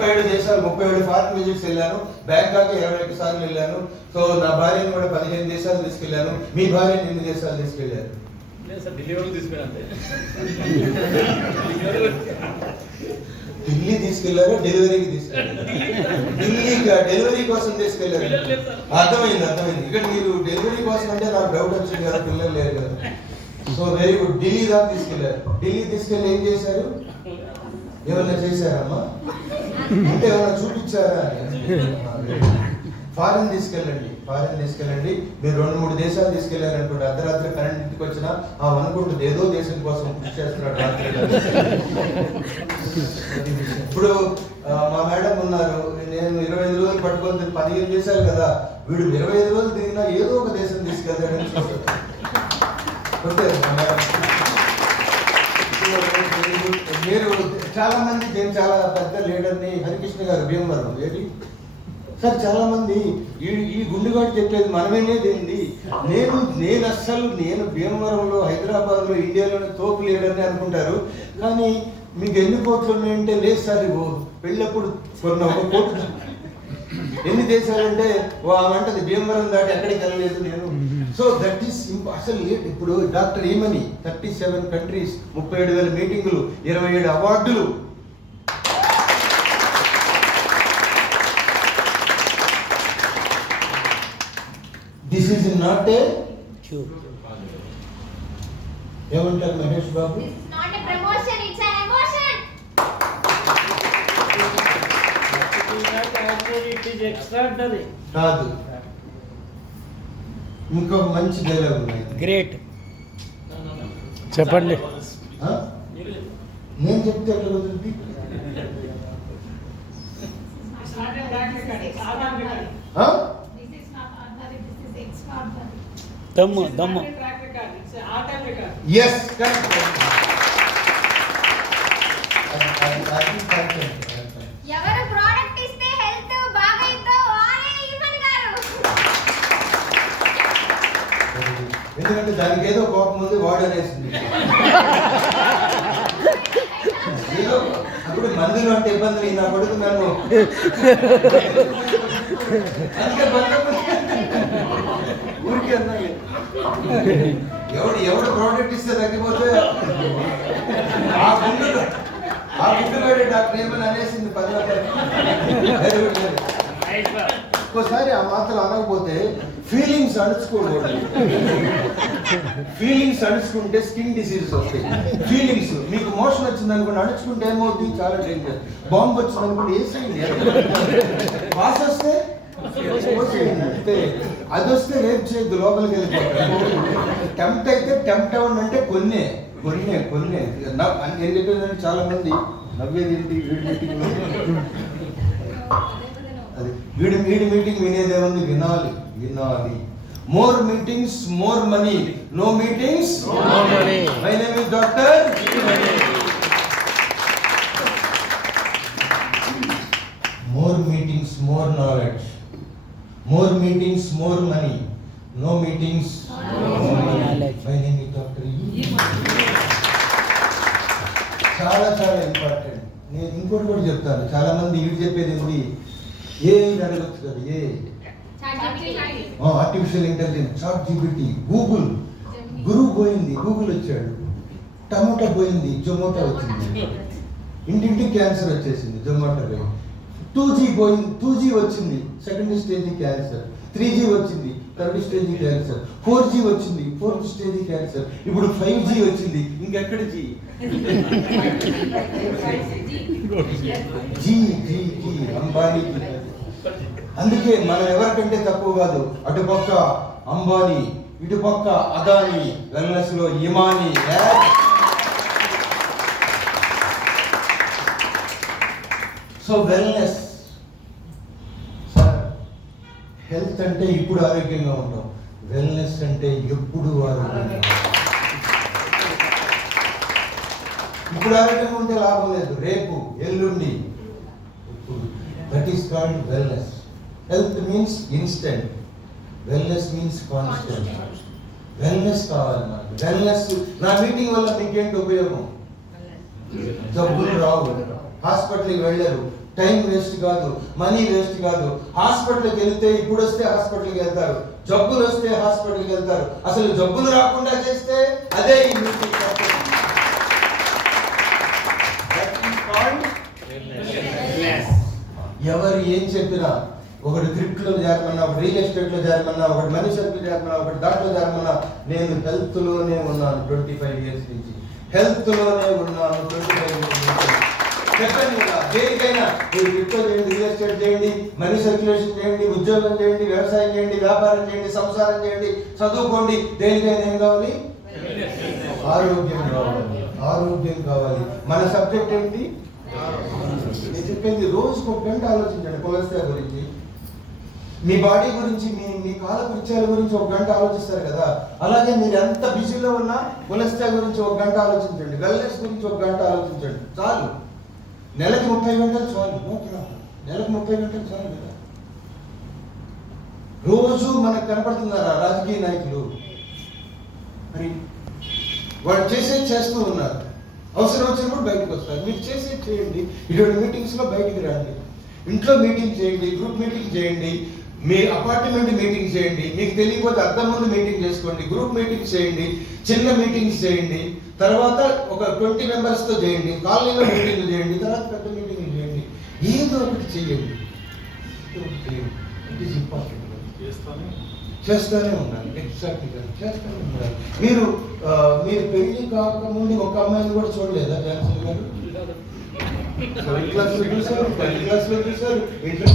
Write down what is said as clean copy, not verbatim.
37 దేశాలు 37 foreign visits వెళ్ళాను. Bangkok 21 సార్లు వెళ్ళాను. సో నా భార్యను కూడా 15 దేశాలు తీసుకెళ్ళాను. మీ భార్యను ఎన్ని దేశాలు తీసుకెళ్ళారు? ఢిల్లీ తీసుకెళ్లారు, డెలివరీకి తీసుకెళ్ళారు. ఢిల్లీకి డెలివరీ కోసం తీసుకెళ్లారు. అర్థమైంది. ఇక్కడ మీరు డెలివరీ కోసం అంటే నాకు డౌట్ వచ్చింది కదా, పిల్లలు లేరు కదా. So very good. ఢిల్లీ దాకా తీసుకెళ్లారు. ఢిల్లీ తీసుకెళ్ళి ఏం చేశారు? ఏమన్నా చేశారమ్మా అంటే ఏమన్నా చూపించారా? ఫారెన్ తీసుకెళ్ళండి. మీరు 2-3 దేశాలు తీసుకెళ్లారు అనుకోండి. అర్ధరాత్రి కరెంట్ ఇంటికి వచ్చినా అనుకుంటుంది ఏదో దేశం కోసం కృషి చేస్తున్నాడు రాత్రి. ఇప్పుడు మా మేడం ఉన్నారు, నేను 25 రోజులు పట్టుకొని 15 దేశాలు కదా, వీడు 25 రోజులు తిరిగినా ఏదో ఒక దేశం తీసుకెళ్తాడని చూస్తారు. మీరు చాలా మంది, నేను చాలా పెద్ద లీడర్ని, హరికృష్ణ గారు భీమవరం ఏది సార్, చాలా మంది ఈ గుండెగాడు చెప్పేది మనమేనేదేంది, నేను భీమవరంలో, హైదరాబాద్లో, ఇండియాలోనే తోపు లీడర్ని అనుకుంటారు. కానీ మీకు ఎన్ని కోట్లు ఉన్నాయంటే లేదు సార్, పెళ్ళప్పుడు కొన్న ఒక కోట్లు. ఎన్ని దేశాలంటే అంటది భీమవరం దాటి ఎక్కడికి వెళ్ళలేదు నేను. సో దట్ ఈస్ అసలు ఇప్పుడు డాక్టర్ ఏమని 37 కంట్రీస్, 37,000 మీటింగులు, 27 అవార్డులు. దిస్ ఈజ్ నాట్ ఏ ఏమంటారు మహేష్ బాబు? కాదు, ఇంకొక మంచి డైలాగ్ ఉన్నాయి. గ్రేట్ చెప్పండి. నేను చెప్తే ఎట్లా కుదురుతుంది? దమ్ము ఎస్ కరెక్ట్. ఎవరు ప్రోడక్ట్ ఇస్తే హెల్త్ బాగైతో వారే ఈవెన్ గారు. ఎందుకంటే దానికి ఏదో కోపం ఉంది, వాడు అనేసింది. ఏదో అప్పుడు మందులు అంటే ఇబ్బందులు, నా కొడుకు నన్ను ఊరికి అన్నాడు. ఎవడు ప్రోడక్ట్ ఇస్తే తగ్గిపోతే ఆ గుడ్డుగాడే డాక్టర్ ఏమని అనేసింది 10 రూపాయలు. ఒక్కోసారి ఆ మాత్రం అనకపోతే ఫీలింగ్స్ అణుచుకోకూడదు. ఫీలింగ్స్ అణుచుకుంటే స్కిన్ డిసీజెస్ వస్తాయి. ఫీలింగ్స్ మీకు మోషన్ వచ్చింది అనుకోండి, అణుచుకుంటే ఏమవుతుంది? చాలా డేంజర్. బాంబు వచ్చింది అనుకోండి, వేసేయండి. పాస్ వస్తే అది వస్తే రేపు చేయొద్దు, లోపలికి వెళ్ళిపోతారు. టెంప్ట్ అయితే టెంప్ట్ అవ్వండి అంటే కొన్ని నేను చెప్పేదంటే చాలా మంది నవ్వేది ఏంటి, వీడి మీటింగ్ వినేదేముంది, వినాలి. More meetings more money, no meetings no money. My name is doctor. More meetings more knowledge, more meetings more money, no meetings no money. My name is Dr. చాలా ఇంపార్టెంట్. నేను ఇంకోటి కూడా చెప్తాను. చాలా మంది వీడు చెప్పేది ఏంటి, ఏ అడగచ్చు కదా, artificial intelligence, ChatGPT, Google. గురువు పోయింది, గూగుల్ వచ్చాడు. టమోటా పోయింది, జొమాటో వచ్చింది. ఇంటింటికి క్యాన్సర్ వచ్చేసింది, జొమాటో పోయింది. 2G పోయింది, 2G వచ్చింది, సెకండ్ స్టేజ్ క్యాన్సర్. 3G వచ్చింది, థర్డ్ స్టేజ్ క్యాన్సర్. 4G వచ్చింది, ఫోర్త్ స్టేజ్ క్యాన్సర్. ఇప్పుడు 5G వచ్చింది, ఇంకెక్కడ జీ? అంబానీ. అందుకే మనం ఎవరికంటే తక్కువ కాదు. అటుపక్క అంబానీ, ఇటుపక్క అదానీ, వెల్నెస్ లో ఇమానీ. సో వెల్నెస్ సార్, హెల్త్ అంటే ఇప్పుడు ఆరోగ్యంగా ఉంటాం, వెల్నెస్ అంటే ఎప్పుడు ఆరోగ్యంగా. ఇప్పుడు ఆరోగ్యంగా ఉంటే లాభం లేదు, రేపు ఎల్లుండి. That is called wellness. Health means instant, wellness means constant. Wellness కావాలి మనకు. వెల్నెస్, నా మీటింగ్ వల్ల మీకేంటి ఉపయోగం? జబ్బులు రావు, హాస్పిటల్కి వెళ్ళరు, టైం వేస్ట్ కాదు, మనీ వేస్ట్ కాదు. హాస్పిటల్కి వెళ్తే ఇప్పుడు వస్తే హాస్పిటల్కి వెళ్తారు, జబ్బులు వస్తే హాస్పిటల్కి వెళ్తారు. అసలు జబ్బులు రాకుండా చేస్తే అదే ఈ మీటింగ్. ఎవరు ఏం చెప్పినా, ఒకటి క్రిప్టోలో చేరమన్నా, ఒకటి రియల్ ఎస్టేట్లో చేరమన్నా, ఒకటి మనీ సర్కిల్ చేరమన్నా, ఒకటి దాంట్లో చేరమన్నా, నేను హెల్త్లోనే ఉన్నాను 25 years నుంచి. హెల్త్లోనే ఉన్నాను 25 years నుంచి. చెప్పండి కదా, దేనికైనా మీరు క్రిప్టో చేయండి, రియల్ ఎస్టేట్ చేయండి, మనీ సర్క్యులేషన్ చేయండి, ఉద్యోగం చేయండి, వ్యవసాయం చేయండి, వ్యాపారం చేయండి, సంసారం చేయండి, చదువుకోండి. దేనికైనా ఏం కావాలి? ఆరోగ్యం కావాలి. ఆరోగ్యం కావాలి. మన సబ్జెక్ట్ ఏంటి? నేను చెప్పింది రోజుకు 1 గంట ఆలోచించండి. కొలెస్ట్రాల్ గురించి, మీ బాడీ గురించి, మీ కాలకృత్యాల గురించి 1 గంట ఆలోచిస్తారు కదా. అలాగే మీరు ఎంత బిజీలో ఉన్నా కొలెస్ట్రాల్ గురించి 1 గంట ఆలోచించండి. వెల్నెస్ గురించి 1 గంట ఆలోచించండి. చాలు. నెలకి 30 గంటలు చాలు. నెలకు 30 గంటలు చాలు కదా. రోజు మనకు కనపడుతున్నారా రాజకీయ నాయకులు? మరి వాళ్ళు చేసేది చేస్తూ ఉన్నారు. అవసరం వచ్చినప్పుడు బయటకు వస్తారు. మీరు చేసేది చేయండి. ఇటువంటి మీటింగ్స్లో బయటికి రండి. ఇంట్లో మీటింగ్ చేయండి, గ్రూప్ మీటింగ్ చేయండి, మీ అపార్ట్మెంట్ మీటింగ్ చేయండి. మీకు తెలియకపోతే అద్దం ముందు మీటింగ్ చేసుకోండి, గ్రూప్ మీటింగ్స్ చేయండి, చిన్న మీటింగ్స్ చేయండి, తర్వాత ఒక 20 మెంబర్స్తో చేయండి, కాలనీలో మీటింగ్లు చేయండి, తర్వాత పెద్ద మీటింగ్లు చేయండి. ఏదో ఒకటి చేయండి. It is important. చేస్తూనే ఉండాలి. ఎగ్జాక్ట్గా చేస్తూనే ఉండాలి. మీరు పెళ్లి కాకముందు ఒక అమ్మాయిని కూడా చూడలేదా జాన్సన్ గారు? 12th క్లాస్లో చూసారు, 10th క్లాస్లో చూసారు, ఇంటర్